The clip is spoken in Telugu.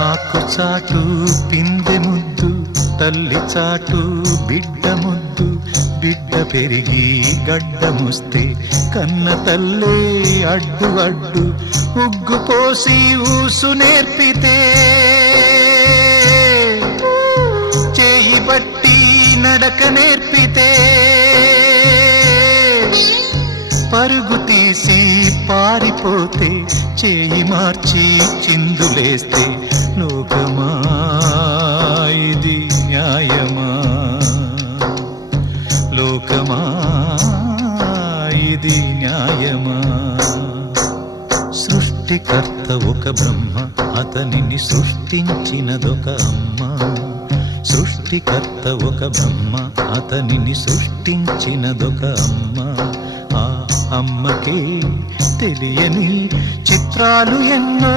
ఆకు చాటు పిందె ముద్దు, తల్లి చాటు బిడ్డ ముద్దు. బిడ్డ పెరిగి గడ్డముస్తే కన్న తల్లే అడ్డు అడ్డు. ఉగ్గు పోసి ఊసు నేర్పితే, చేయి బట్టి నడక నేర్పితే, పరుగు తీసి పారిపోతే, చేయి మార్చి చిందులేస్తే, లోకమా ఇది న్యాయమా? లోకమా ఇది న్యాయమా? సృష్టికర్త ఒక బ్రహ్మ, అతనిని సృష్టించినదొక అమ్మ. సృష్టికర్త ఒక బ్రహ్మ, అతనిని సృష్టించినదొక అమ్మ. ఆ అమ్మకే తెలియని చిత్రాలు ఎన్నో.